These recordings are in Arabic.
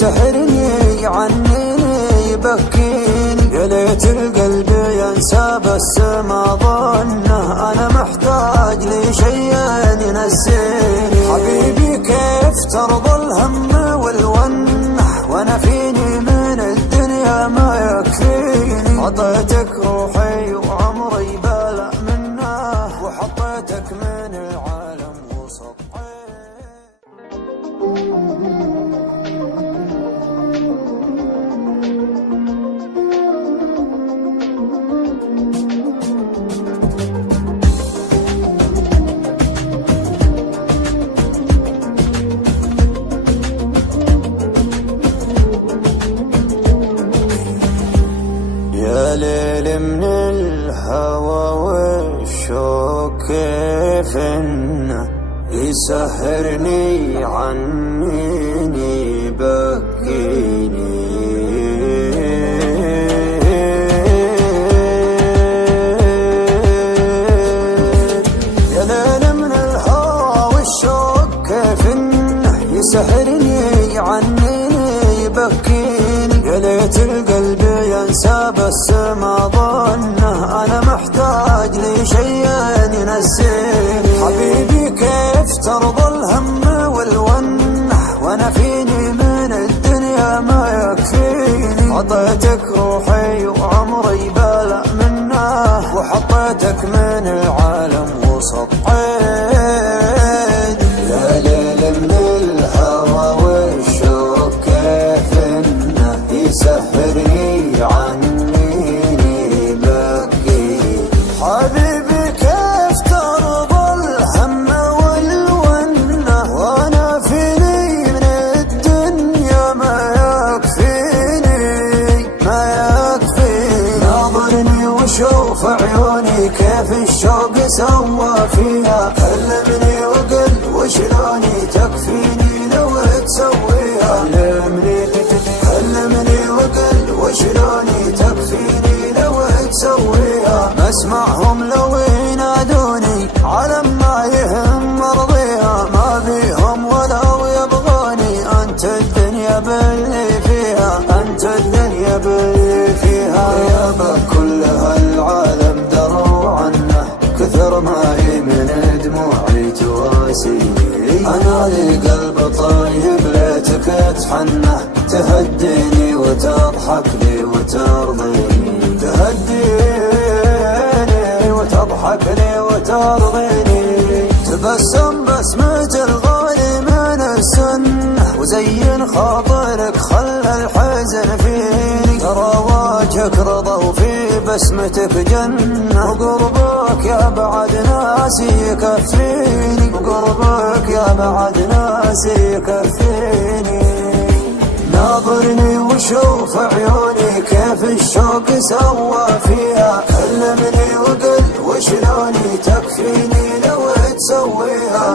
يسحرني عنيني يبكيني، يا ليت القلب ينسى بس ما ظنه أنا محتاج لشيء ينسيني. حبيبي كيف ترضى الهم والونه وانا فيني من الدنيا ما يكفيني. عطيتك روحي وعمري بلا منه، وحطيتك من العالم وسطي. يا ليل من الهوى والشوق كيف انه يسهرني عنيني يبكيني. يا ليل من الهوى والشوق كيف انه يسهرني عنيني يبكيني، يا ليت القلب ينسى بس ما ظنه أنا محتاج لشيء ينسيني. حبيبي كيف ترضى الهم والونه وانا فيني من الدنيا ما يكفيني. عطيتك روحي وعمري بلا منه، وحطيتك من العالم وسطين. يا ليل من الهوى والشوق كيف انه يسهرني عنيني بكي. حبيبي كيف ترضى الهم والونه وانا فيني من الدنيا ما يكفيني ما يكفيني. ناظرني وشوف عيوني كيف الشوق سوى فيها، كلمني وقل وشلوني تكفيني لو تسويها. كلمني وقل وشلوني تكفيني لو تسويها. مسمعهم لو ينادوني على ما يهم مرضيها، ما بيهم ولو يبغوني. انت الدنيا باللي فيها، انت الدنيا باللي فيها. غيابك كل هالعالم دروا عنه، كثر ما من دموعي تواسيني. انا لي قلب طيب ليتك تحنه، تهديني وتضحك لي وترضيني. تهديني وتضحك لي وترضيني. تبسم بسمة الغالي من السنة، وزين خاطرك خلى الحزن فيني. ترى وجهك رضا وفي بسمتك جنة، وقربك يا بعد ناسي يكفيني. وقربك يا بعد ناسي يكفيني. ناظرني وشوف عيوني كيف الشوق سوى فيها، كلمني وقل وشلوني تكفيني لو تسويها.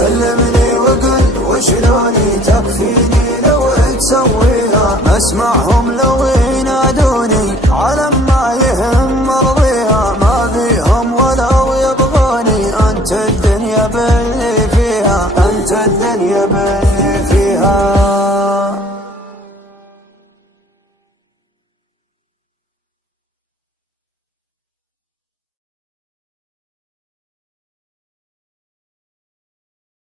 كلمني وقل وشلوني تكفيني لو تسويها. مسمعهم لو ينادون